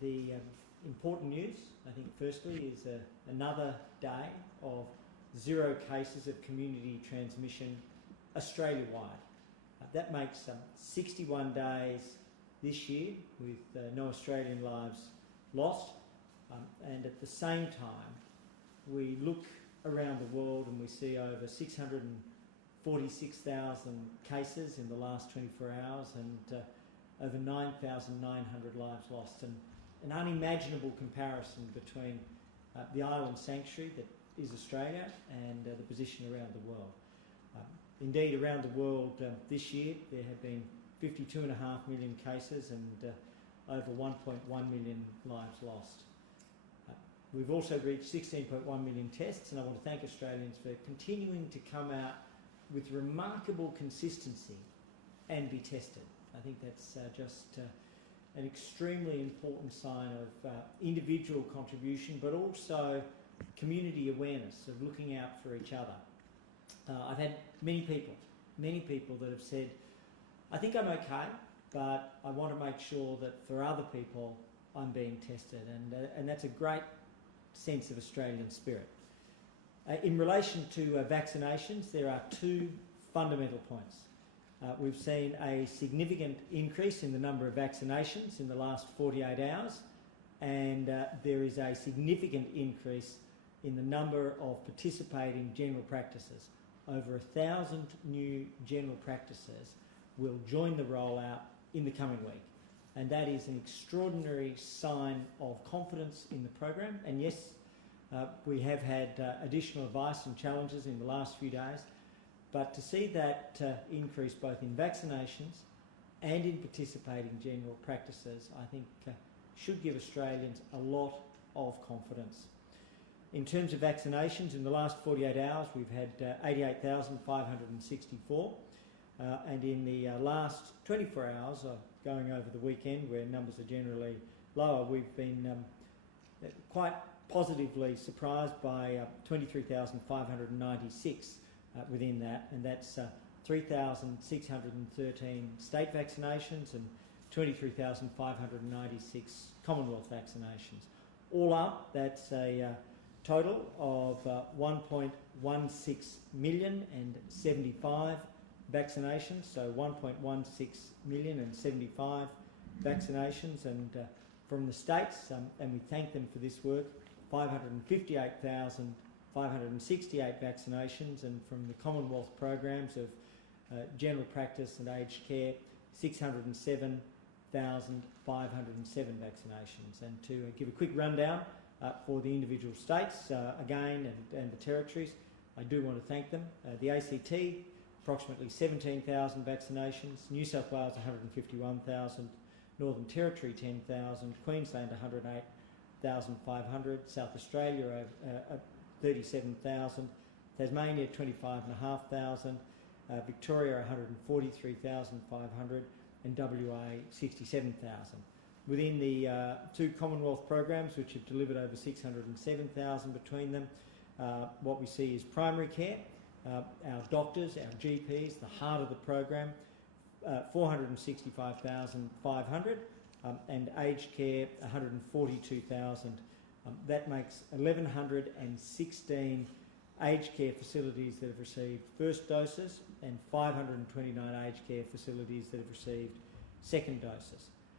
The important news, I think, firstly, is another day of 0 cases of community transmission Australia-wide. That makes 61 days this year with no Australian lives lost, and at the same time we look around the world and we see over 646,000 cases in the last 24 hours and over 9,900 lives lost, and an unimaginable comparison between the island sanctuary that is Australia and the position around the world. Indeed, around the world this year there have been 52.5 million cases and over 1.1 million lives lost. We've also reached 16.1 million tests, and I want to thank Australians for continuing to come out with remarkable consistency and be tested. I think that's just an extremely important sign of individual contribution, but also community awareness of looking out for each other. I've had many people that have said, I think I'm okay, but I want to make sure that for other people I'm being tested, and that's a great sense of Australian spirit. In relation to vaccinations, there are 2 fundamental points. We've seen a significant increase in the number of vaccinations in the last 48 hours, and there is a significant increase in the number of participating general practices. Over 1,000 new general practices will join the rollout in the coming week, and that is an extraordinary sign of confidence in the program. And yes, we have had additional advice and challenges in the last few days, but to see that increase both in vaccinations and in participating general practices, I think should give Australians a lot of confidence. In terms of vaccinations, in the last 48 hours we've had 88,564, and in the last 24 hours, going over the weekend where numbers are generally lower, we've been quite positively surprised by 23,596 within that, and that's 3,613 state vaccinations and 23,596 Commonwealth vaccinations. All up, that's a total of 1.16 million and 75 vaccinations, so 1.16 million and 75 vaccinations, and from the states, and we thank them for this work, 558,568 vaccinations, and from the Commonwealth programs of general practice and aged care, 607,507 vaccinations. And to give a quick rundown for the individual states again and the territories, I do want to thank them. The ACT, approximately 17,000 vaccinations, New South Wales 151,000, Northern Territory 10,000, Queensland 108,500, South Australia 37,000, Tasmania 25,500, Victoria 143,500, and WA 67,000. Within the 2 Commonwealth programs, which have delivered over 607,000 between them, what we see is primary care, our doctors, our GPs, the heart of the program, 465,500, and aged care 142,000. That makes 1,116 aged care facilities that have received first doses and 529 aged care facilities that have received second doses.